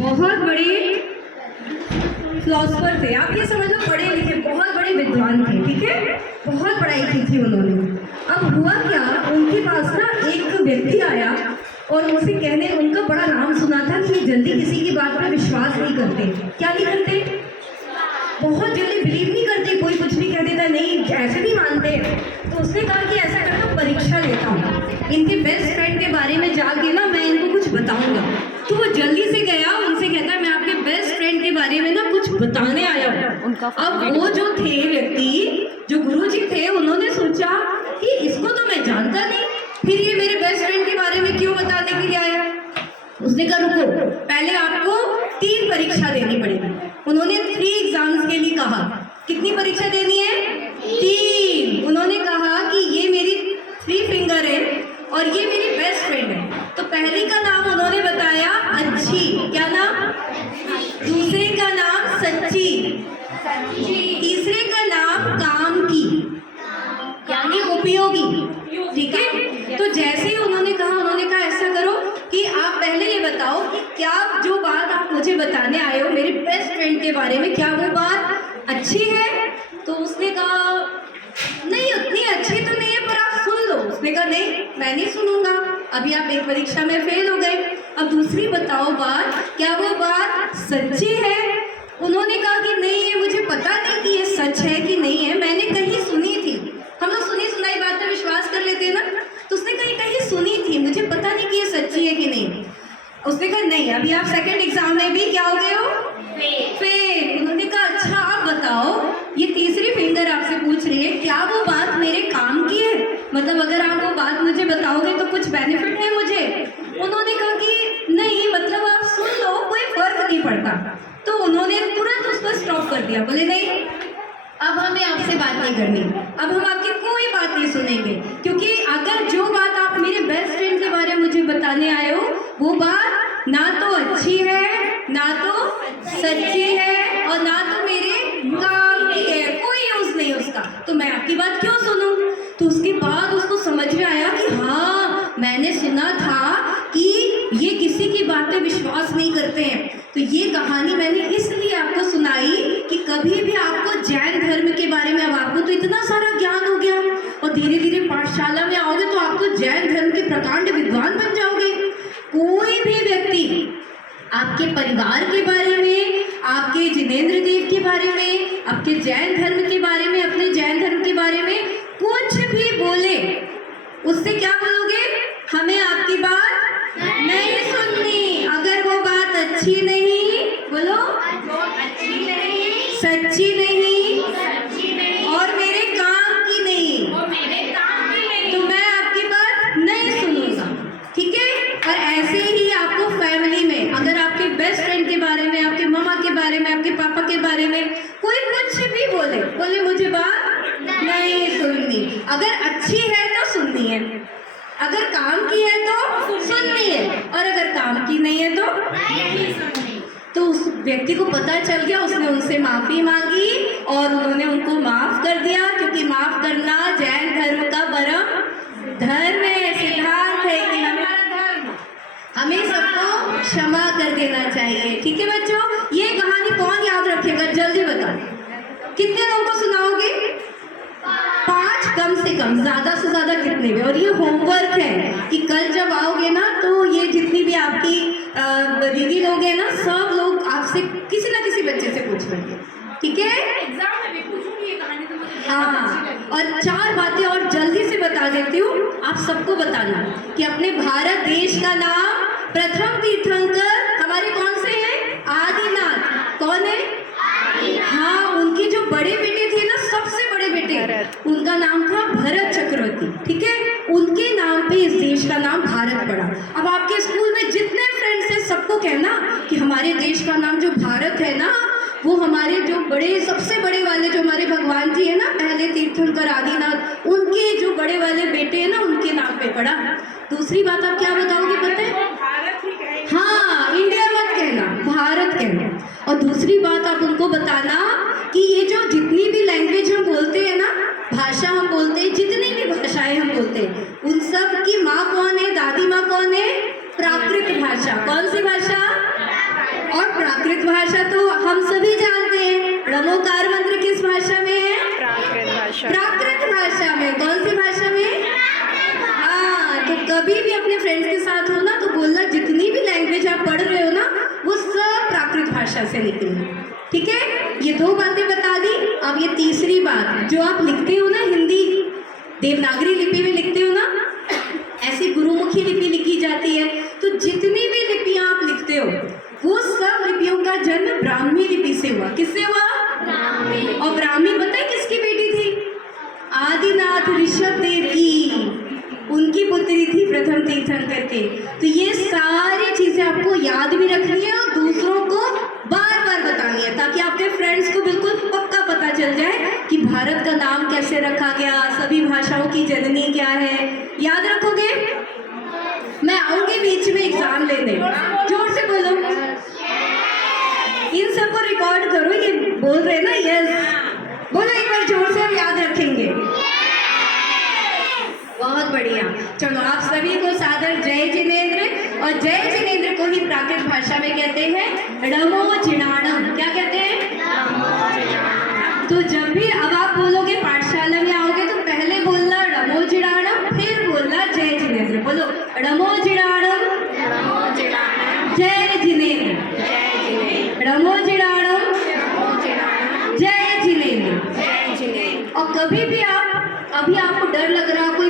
बहुत बड़े फिलोसफर थे, आप ये समझ लो पढ़े लिखे बहुत बड़े विद्वान थे, ठीक है, बहुत पढ़ाई की थी उन्होंने। अब हुआ क्या, उनके पास ना एक व्यक्ति आया और उनसे कहने, उनका बड़ा नाम सुना था कि जल्दी किसी की बात पर विश्वास नहीं करते। क्या नहीं करते? बहुत जल्दी बिलीव नहीं करते, कोई कुछ भी कह देता नहीं ऐसे नहीं मानते। तो उसने कहा कि ऐसा करता, परीक्षा लेता हूँ, इनके बेस्ट फ्रेंड के बारे में जाके ना मैं इनको कुछ बताऊंगा। तो वो जल्दी से गया, उनसे कहता है मैं आपके बेस्ट फ्रेंड के बारे में ना कुछ बताने आया हूँ। अब वो जो थे व्यक्ति, जो गुरुजी थे, उन्होंने सोचा कि इसको तो मैं जानता नहीं, फिर ये मेरे बेस्ट फ्रेंड के बारे में क्यों बताने के लिए आया। उसने कहा रुको, पहले आपको 3 परीक्षा देनी पड़ेगी। उन्होंने 3 एग्जाम्स के लिए कहा। कितनी परीक्षा देनी है? 3। उन्होंने कहा कि ये मेरी 3 फिंगर है और ये मेरी बेस्ट फ्रेंड है। तो पहली का नाम उन्होंने बताया अच्छी, क्या नाम? दूसरे का नाम सच्ची, तीसरे का नाम काम की, यानी उपयोगी, ठीक है। तो जैसे ही उन्होंने कहा ऐसा करो कि आप पहले ये बताओ कि क्या जो बात आप मुझे बताने आए हो मेरे बेस्ट फ्रेंड के बारे में, क्या वो बात अच्छी है? तो उसने कहा नहीं, उतनी अच्छी तो नहीं है, पर आप सुन लो। उसने कहा नहीं, मैं नहीं सुनूंगा, अभी आप एक परीक्षा में फेल हो गए। अब दूसरी बताओ बात, क्या वो बात सच्ची है? उन्होंने कहा कि नहीं, ये मुझे पता नहीं कि ये सच है कि नहीं है, मैंने कहीं सुनी थी। हम लोग सुनी सुनाई बात पर विश्वास कर लेते हैं ना। तो उसने कहीं सुनी थी, मुझे पता नहीं कि ये सच्ची है कि नहीं। उसने कहा नहीं, अभी आप सेकंड एग्जाम में भी क्या हो गए हो? फेल। उन्होंने कहा अच्छा आप बताओ, ये तीसरी फिंगर आपसे पूछ रही है, क्या वो बात मेरे काम की है? मतलब अगर आप वो बात मुझे बताओगे तो कुछ बेनिफिट है मुझे? उन्होंने कहा कि नहीं, मतलब आप सुन लो, कोई फर्क नहीं पड़ता। तो उन्होंने तुरंत उसको स्टॉप कर दिया, बोले नहीं, अब हमें आपसे बात नहीं करनी, अब हम आपकी कोई बात नहीं सुनेंगे, क्योंकि अगर जो बात आप मेरे बेस्ट फ्रेंड के बारे में मुझे बताने आए हो वो बात ना तो अच्छी है, ना तो सच्ची है, और ना तो मेरे काम की है, कोई यूज नहीं उसका, तो मैं आपकी बात क्यों सुनूं? तो उसके बाद उसको समझ में आया कि हाँ, मैंने सुना था कि ये किसी की बात पे विश्वास नहीं करते हैं। तो ये कहानी मैंने इसलिए आपको सुनाई कि कभी भी आपको जैन धर्म के बारे में, अब आपको तो इतना सारा ज्ञान हो गया और धीरे धीरे पाठशाला में आओगे तो आप तो जैन धर्म के प्रकांड विद्वान बन जाओगे। कोई भी व्यक्ति आपके परिवार के बारे में, आपके जिनेंद्र देव के बारे में, आपके जैन धर्म के बारे में, अपने जैन धर्म के बारे में कुछ भी बोले, उससे क्या बोलोगे? हमें आपकी बात नहीं सुननी। अगर वो बात अच्छी नहीं, बोलो अच्छी नहीं, सच्ची नहीं, और मेरे काम की नहीं, तो मैं आपकी बात नहीं सुनूंगा, ठीक है। और ऐसे ही आपको फैमिली में, अगर आपके बेस्ट फ्रेंड के बारे में, आपके मम्मा के बारे में, आपके पापा के बारे में कोई कुछ भी बोले मुझे बात नहीं सुननी। अगर अच्छी है तो सुननी है, अगर काम की है तो सुननी है, और अगर काम की नहीं है तो नहीं सुननी। तो उस व्यक्ति को पता चल गया, उसने उनसे माफी मांगी और उन्होंने उनको माफ कर दिया, क्योंकि माफ करना जैन धर्म का परम धर्म है, सिद्धांत है कि हमें सबको क्षमा कर देना चाहिए, ठीक है बच्चों। ये कहानी कौन याद रखेगा? जल्दी बताओ, कितने लोगों को सुनाओगे? 5 कम से कम, ज्यादा से ज्यादा कितने भी। और ये होमवर्क है कि कल जब आओगे ना तो ये जितनी भी आपकी दीदी लोग हैं ना, सब लोग आपसे किसी ना किसी बच्चे से पूछ लेंगे, ठीक है। एग्जाम में भी पूछूंगी ये कहानी, तो मुझे हाँ, और 4 बातें और जल्दी से बता देती हूँ, आप सबको बताना कि अपने भारत देश का नाम प्रथम तीर्थंकर हमारे कौन से हैं? आदिनाथ। कौन है? हाँ, उनके जो बड़े बेटे थे ना, सबसे बड़े बेटे, उनका नाम था भरत चक्रवर्ती, ठीक है। उनके नाम पे इस देश का नाम भारत पड़ा। अब आपके स्कूल में जितने फ्रेंड्स हैं सबको कहना कि हमारे देश का नाम जो भारत है ना, वो हमारे जो बड़े, सबसे बड़े वाले जो हमारे भगवान जी है ना, पहले तीर्थंकर आदिनाथ, उनके जो बड़े वाले बेटे हैं ना, उनके नाम पे पड़ा। दूसरी बात आप क्या बताओगे? पता है? हाँ, इंडिया मत कहना, भारत कहना। और दूसरी बात आप उनको बताना कि ये जो जितनी भी लैंग्वेज हम बोलते हैं ना, भाषा हम बोलते हैं, जितनी भी भाषाएं हम बोलते हैं, उन सब की माँ कौन है? दादी माँ कौन है? प्राकृत भाषा। कौन सी भाषा? प्राकृत भाषा तो हम सभी जानते हैं। णमोकार मंत्र किस भाषा में है? प्राकृत भाषा में। कौन सी भाषा में? हाँ, तो कभी भी अपने फ्रेंड्स के साथ हो ना तो बोलना जितनी भी लैंग्वेज आप पढ़ रहे हो ना वो सब प्राकृत भाषा से निकली। ठीक है, ये 2 बातें बता दी। अब ये तीसरी बात, जो आप लिखते हो ना हिंदी देवनागरी लिपि में लिखते हो ना, ऐसी गुरुमुखी लिपि लिखी जाती है। तो जितनी भी लिपियां आप लिखते हो वो सब लिपियों का जन्म ब्राह्मी लिपि से हुआ। किससे हुआ? और ब्राह्मी पता है किसकी बेटी थी? आदिनाथ ऋषभ देव की, उनकी पुत्री थी प्रथम तीर्थंकर के। तो ये सारी चीजें आपको याद भी रखनी है और दूसरों को बार बार बतानी है ताकि आपके फ्रेंड्स को बिल्कुल पक्का पता चल जाए कि भारत का नाम कैसे रखा गया, सभी भाषाओं की जननी क्या है। याद रखोगे? मैं आऊंगी बीच में एग्जाम लेने, जोर से बोलो। इन सबको रिकॉर्ड करो, ये बोल रहे ना यस बोलो एक बार जोर से, हम याद रखेंगे। बहुत बढ़िया। चलो आप सभी को सादर जय जिनेंद्र। और जय जिनेंद्र को ही प्राकृत भाषा में कहते हैं णमोजिणाणम। क्या कहते हैं? तो जब भी अब आप बोलोगे पाठशाला में आओगे तो पहले बोलना णमोजिणाणम, फिर बोलना जय जिनेंद्र। बोलो णमोजिणाणम जय जिनेंद्र, णमोजिणाणम जय जिनेंद्र। और कभी भी आप, अभी आपको डर लग रहा, कोई